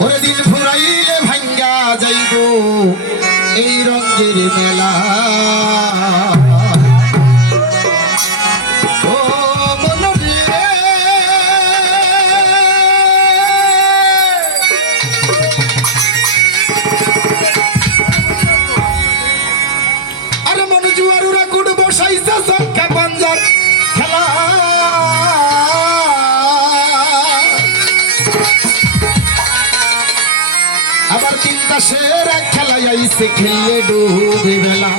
ওরে দিন ফুরাইলে ভাঙ্গা যাইব এই রঙের মেলা আবার চিন্তা সেরা খেলাই আইসে খেলে ডুবে বেলা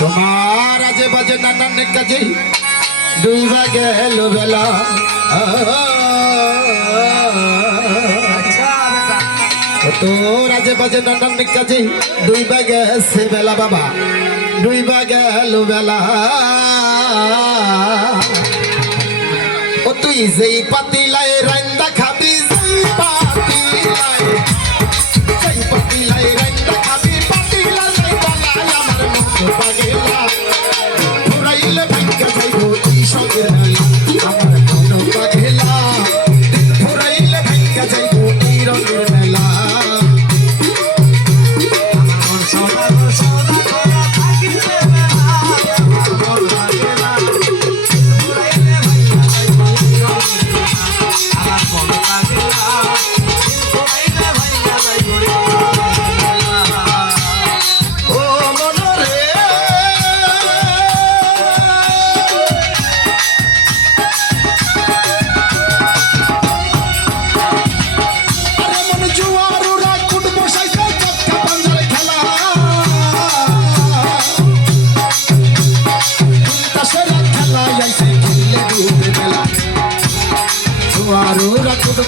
তোমার আজে বাজে নানান কাজে ডুবা গেল বেলা তোর আজে বাজে নানান কাজে ডুবা গেছে বেলা বাবা ডুবা গেল বেলা ও তুই যেই পাতিলায় রান্দা খাবি যেই পাতিলায় ফুরাইলে ভাঙ্গা যাইব এই সঙ্গের মেলা আমার মন পাগেলা ফুরাইলে ভাঙ্গা যাইব এই রঙের মেলা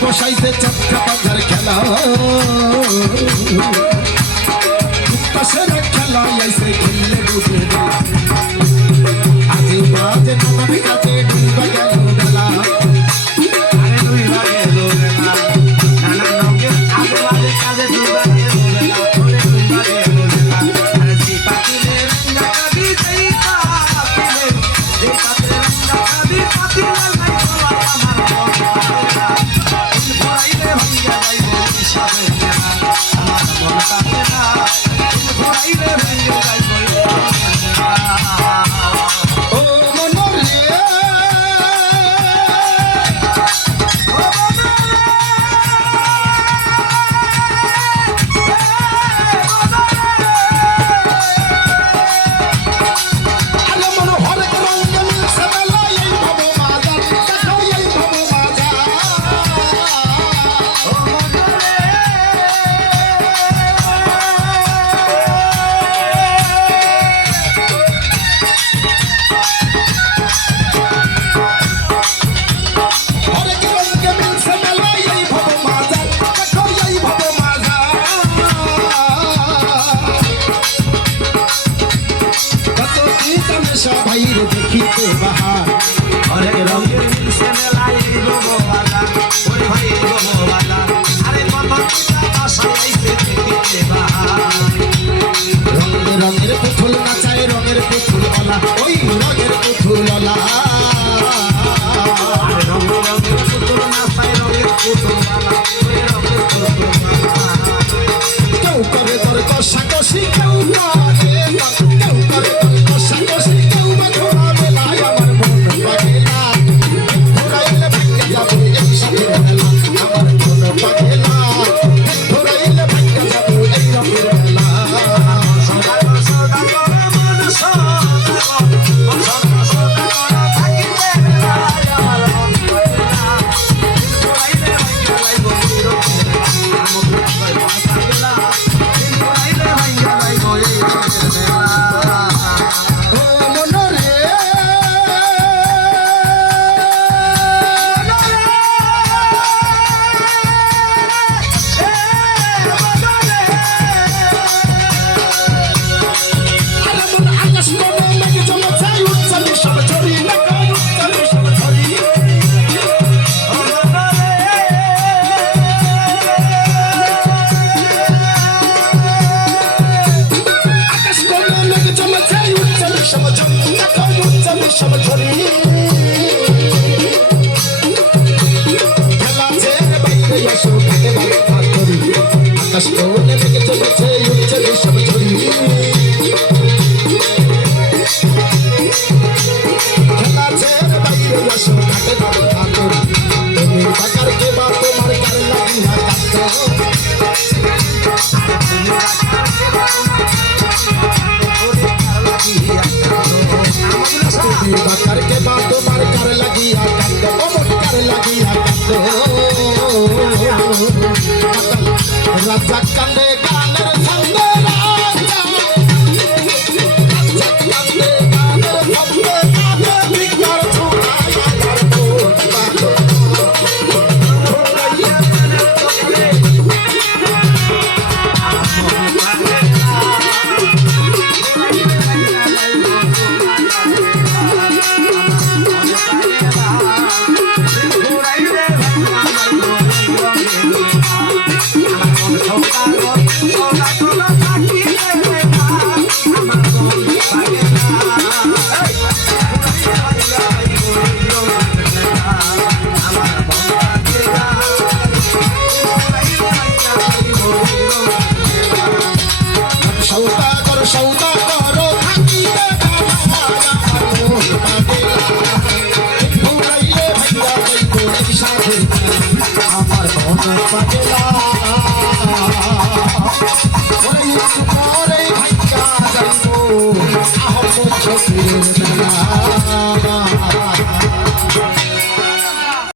বসাইছে চক্কা বাজার খেলা পাশের খেলা আইসে খেললে ডুবে আজে বাজে নানান কাছে ডুবা গেল বেলা বাইরে আসো ঘাটে বাঁধা করি আকাশ কোণে মেঘে চলেছে উঠছে সব ঝরি খেলা ছেড়ে বাইরে আসো ঘাটে বাঁধা করি তুমি বাকার কে বা তোমার কার লাগিয়া কাঁদো বাকার কে বা তোমার কার লাগিয়া কাঁদো অমর কার লাগিয়া কাঁদো রাজা কান্দে